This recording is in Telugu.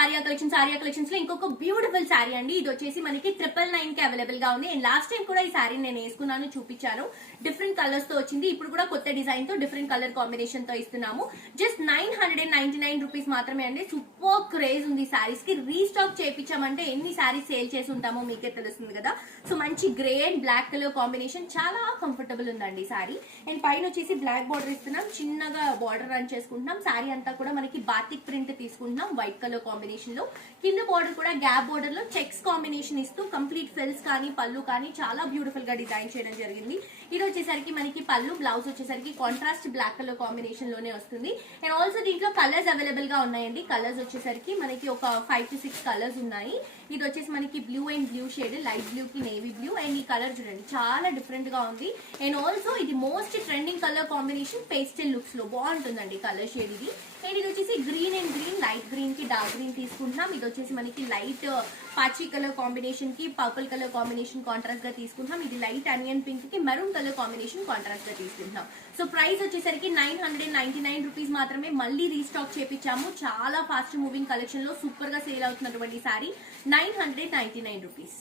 కలెక్షన్స్ లో ఇంకొక బ్యూటిఫుల్ శారీ అండి. ఇది వచ్చేసి మనకి 999 కి అవైలబుల్ గా ఉంది. అండ్ లాస్ట్ టైం కూడా ఈ శారీ నేను వేసుకున్నాను, చూపించాను. డిఫరెంట్ కలర్స్ తో వచ్చింది. ఇప్పుడు కూడా కొత్త డిజైన్ తో డిఫరెంట్ కలర్ కాంబినేషన్ తో ఇస్తున్నాము. జస్ట్ 999 రూపీస్ మాత్రమే అండి. సూపర్ క్రేజ్ ఉంది శారీస్ కి. రీస్టాక్ చేయించామంటే ఎన్ని శారీస్ సేల్ చేసి ఉంటామో మీకే తెలుస్తుంది కదా. సో మంచి grey and black colour combination, చాలా కంఫర్టబుల్ ఉందండి శారీ. అండ్ పైన వచ్చేసి బ్లాక్ బార్డర్ ఇస్తున్నాం, చిన్నగా బార్డర్ రన్ చేసుకుంటున్నాం. శారీ అంతా కూడా మనకి బాతిక్ ప్రింట్ తీసుకుంటున్నాం వైట్ కలర్ కాంబినేషన్ లో. కింద బార్డర్ కూడా గ్యాప్ బార్డర్ లో చెక్స్ కాంబినేషన్ ఇస్తూ కంప్లీట్ ఫిల్స్ కానీ పళ్ళు కానీ చాలా బ్యూటిఫుల్ గా డిజైన్ చేయడం జరిగింది. ఇది వచ్చేసరికి మనకి పళ్ళు, బ్లౌజ్ వచ్చేసరికి కాంట్రాస్ట్ బ్లాక్ కలర్ కాంబినేషన్ లోనే వస్తుంది. అండ్ ఆల్సో దీంట్లో కలర్స్ అవైలబుల్ గా ఉన్నాయండి. కలర్స్ వచ్చేసరికి మనకి ఒక 5 to 6 కలర్స్ ఉన్నాయి. ఇది వచ్చేసి మనకి blue and blue shade, light blue కి నేవీ బ్లూ. అండ్ ఈ కలర్ చూడండి చాలా డిఫరెంట్ గా ఉంది. అండ్ ఆల్సో ఇది most trending colour combination, pastel looks లో బాగుంటుందండి కలర్ షేడ్ ఇది. అండ్ ఇది వచ్చేసి green and green, light green కి డార్క్ గ్రీన్ తీసుకుంటున్నాం. ఇది వచ్చేసి మనకి లైట్ పాచి కలర్ కాంబినేషన్ కి పర్పుల్ కలర్ కాంబినేషన్ కాంట్రాస్ట్ గా తీసుకుంటున్నాం. ఇది లైట్ అనియన్ పింక్ కి మెరూన్ కలర్ కాంబినేషన్ కాంట్రాస్ట్ గా తీసుకుంటున్నాం. సో ప్రైస్ వచ్చేసరికి 999 రూపీస్ మాత్రమే. మళ్ళీ రీస్టాక్ చేపించాము. చాలా ఫాస్ట్ మూవింగ్ కలెక్షన్ లో సూపర్ గా సేల్ అవుతున్నటువంటి సారీ 999 రూపీస్.